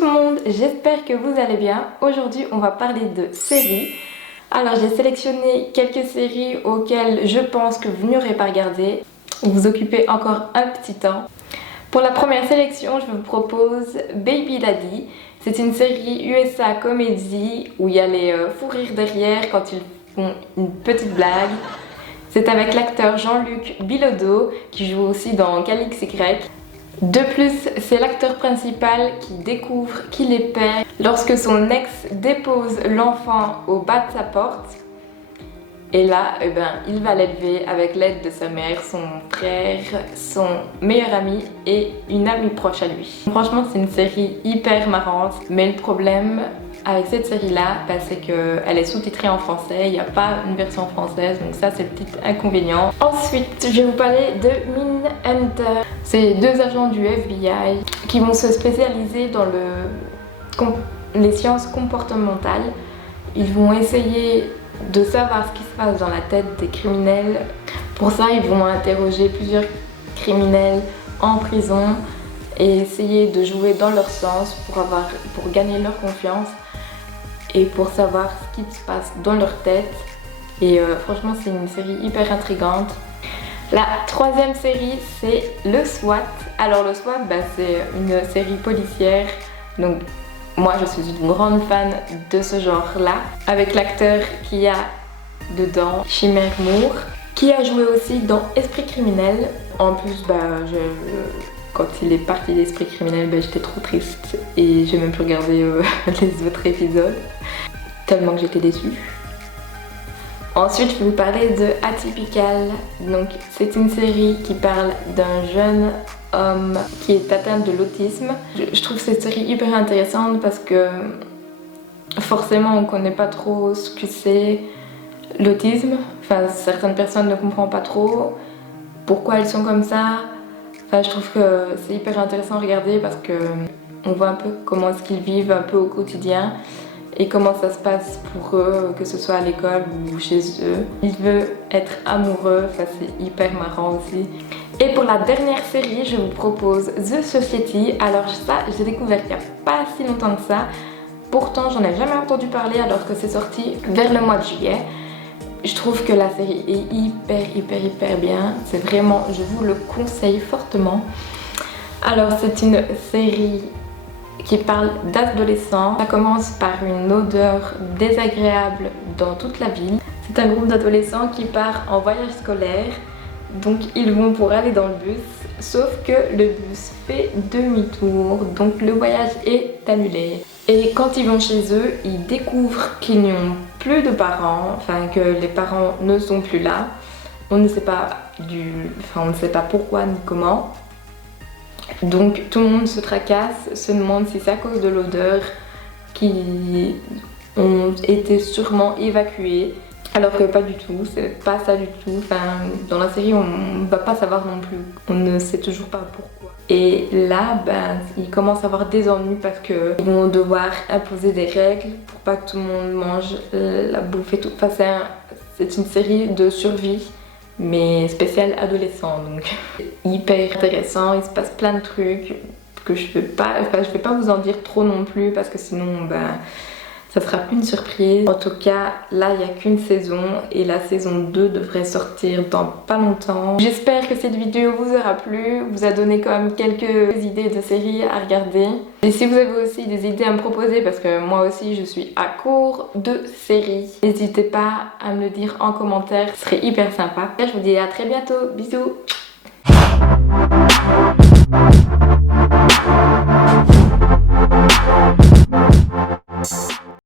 tout le monde, j'espère que vous allez bien. Aujourd'hui on va parler de séries. Alors j'ai sélectionné quelques séries auxquelles je pense que vous n'aurez pas regardé. Vous occupez encore un petit temps. Pour la première sélection, je vous propose Baby Daddy. C'est une série USA comédie où il y a les fous rires derrière quand ils font une petite blague. C'est avec l'acteur Jean-Luc Bilodeau qui joue aussi dans Calix Y. De plus, c'est l'acteur principal qui découvre qu'il est père lorsque son ex dépose l'enfant au bas de sa porte. Et là, il va l'élever avec l'aide de sa mère, son frère, son meilleur ami et une amie proche à lui. Franchement, c'est une série hyper marrante, mais le problème avec cette série-là, c'est qu'elle est sous-titrée en français, il n'y a pas une version française, donc ça c'est le petit inconvénient. Ensuite, je vais vous parler de Mindhunter. C'est deux agents du FBI qui vont se spécialiser dans les sciences comportementales. Ils vont essayer de savoir ce qui se passe dans la tête des criminels. Pour ça, ils vont interroger plusieurs criminels en prison et essayer de jouer dans leur sens pour gagner leur confiance et pour savoir ce qui se passe dans leur tête. Et franchement, c'est une série hyper intrigante. La troisième série, c'est le SWAT. Alors le SWAT, c'est une série policière. Donc moi, je suis une grande fan de ce genre-là. Avec l'acteur qui a dedans, Shemar Moore, qui a joué aussi dans Esprit criminel. En plus, quand il est parti d'Esprit criminel, j'étais trop triste et j'ai même plus regardé les autres épisodes, tellement que j'étais déçue. Ensuite, je vais vous parler de Atypical. Donc, c'est une série qui parle d'un jeune homme qui est atteint de l'autisme. Je trouve cette série hyper intéressante parce que forcément, on connaît pas trop ce que c'est l'autisme. Enfin, certaines personnes ne comprennent pas trop pourquoi elles sont comme ça. Enfin, je trouve que c'est hyper intéressant à regarder parce que on voit un peu comment est-ce qu'ils vivent un peu au quotidien et comment ça se passe pour eux, que ce soit à l'école ou chez eux. Il veut être amoureux, ça c'est hyper marrant aussi. Et pour la dernière série, je vous propose The Society. Alors ça, j'ai découvert il n'y a pas si longtemps que ça. Pourtant, j'en ai jamais entendu parler alors que c'est sorti vers le mois de juillet. Je trouve que la série est hyper bien. C'est vraiment, je vous le conseille fortement. Alors c'est une série qui parle d'adolescents. Ça commence par une odeur désagréable dans toute la ville. C'est un groupe d'adolescents qui part en voyage scolaire. Donc ils vont pour aller dans le bus. Sauf que le bus fait demi-tour. Donc le voyage est annulé. Et quand ils vont chez eux, ils découvrent qu'ils n'ont plus de parents, enfin que les parents ne sont plus là. On ne sait pas pourquoi ni comment. Donc tout le monde se tracasse, se demande si c'est à cause de l'odeur qui ont été sûrement évacués. Alors que pas du tout, c'est pas ça du tout. Enfin, dans la série, on va pas savoir non plus. On ne sait toujours pas pourquoi. Et là, ils commencent à avoir des ennuis parce qu'ils vont devoir imposer des règles pour pas que tout le monde mange la bouffe et tout. Enfin, c'est une série de survie, mais spéciale adolescent. Donc, hyper intéressant. Il se passe plein de trucs que je vais pas vous en dire trop non plus parce que sinon, ça sera une surprise. En tout cas, là, il n'y a qu'une saison et la saison 2 devrait sortir dans pas longtemps. J'espère que cette vidéo vous aura plu, vous a donné quand même quelques idées de séries à regarder. Et si vous avez aussi des idées à me proposer, parce que moi aussi je suis à court de séries, n'hésitez pas à me le dire en commentaire, ce serait hyper sympa. Et je vous dis à très bientôt, bisous.